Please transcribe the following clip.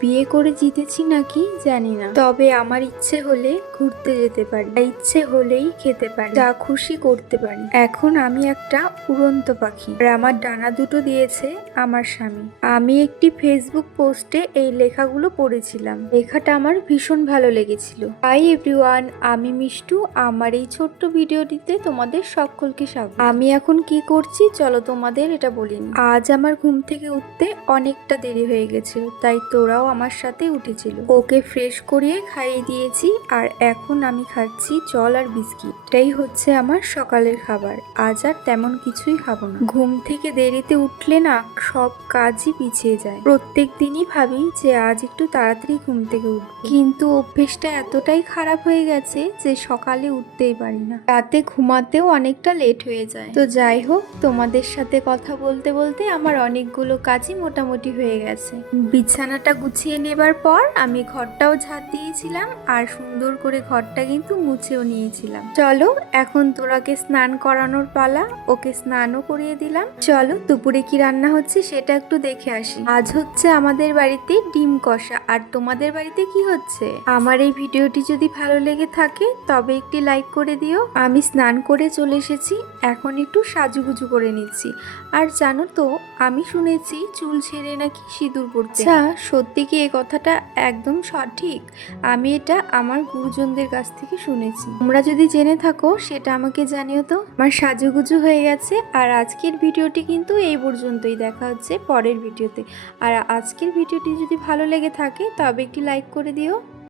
বিয়ে করে জিতেছি নাকি জানি না, তবে আমার ইচ্ছে হলে ঘুরতে যেতে পারি, ইচ্ছে হলেই খেতে পারি, যা খুশি করতে পারি। এখন আমি একটা উড়ন্ত পাখি, আর আমার ডানা দুটো দিয়েছে আমার স্বামী। আমি একটি ফেসবুক পোস্টে এই লেখাগুলো পড়েছিলাম, লেখাটা আমার ভীষণ ভালো লেগেছিল। হাই এভরিওয়ান, আমি মিষ্টু। আমার এই ছোট্ট ভিডিওটিতে তোমাদের সকলকে স্বাগত। আমি এখন কি করছি চলো তোমাদের এটা বলিনি। আজ আমার ঘুম থেকে উঠতে অনেকটা দেরি হয়ে গেছিল, তাই তোরাও আমার সাথে উঠেছিল। ওকে ফ্রেশ করিয়ে খাইয়ে দিয়েছি, আর এখন আমি খাচ্ছি জল আর বিস্কিট। এটাই হচ্ছে আমার সকালের খাবার। আজ আর তেমন কিছুই খাবো না। ঘুম থেকে দেরিতে উঠলে না সব কাজই পিছিয়ে যায়। প্রত্যেক দিনই ভাবি যে আজ একটু তাড়াতাড়ি ঘুম থেকে উঠবো, কিন্তু অভ্যেসটা এতটাই খারাপ হয়ে গেছে যে সকালে উঠতেই পারি না। রাতে ঘুমাতেও অনেকটা লেট হয়ে যায়। তো যাই হোক, তোমাদের সাথে কথা বলতে বলতে আমার অনেকগুলো কাজই মোটামুটি হয়ে গেছে। বিছানাটা গুছিয়ে নেবার পর আমি ঘরটাও ঝাড় দিয়েছিলাম, আর সুন্দর করে ঘরটা কিন্তু মুছেও নিয়েছিলাম। চলো এখন তোরাকে স্নান করানোর পালা। ওকে স্নানও করিয়ে দিলাম। চলো দুপুরে কি রান্না হচ্ছে সেটা একটু দেখে আসি। আজ হচ্ছে আমাদের বাড়িতে ডিম কষা। আর তোমাদের বাড়িতে কি হচ্ছে? আমার এই ভিডিওটি যদি ভালো লেগে থাকে তবে একটি লাইক করে দিও। আমি স্নান করে চলে এসেছি, এখন একটু সাজুগুজু করে নিচ্ছি। আর জানো তো, আমি শুনেছি চুল ছেড়ে নাকি সিঁদুর পড়তে। আচ্ছা, সত্যি কি এই কথাটা একদম সঠিক? আমি এটা আমার গুরুজনদের কাছ থেকে শুনেছি। তোমরা যদি জেনে থাকো সেটা আমাকে জানিও তো। আমার সাজুগুজু হয়ে গেছে, আর আজকের ভিডিওটি কিন্তু এই পর্যন্তই। দেখা হচ্ছে পরের ভিডিওতে। আর আজকের ভিডিওটি যদি ভালো লেগে থাকে তবে একটি লাইক করে দিও।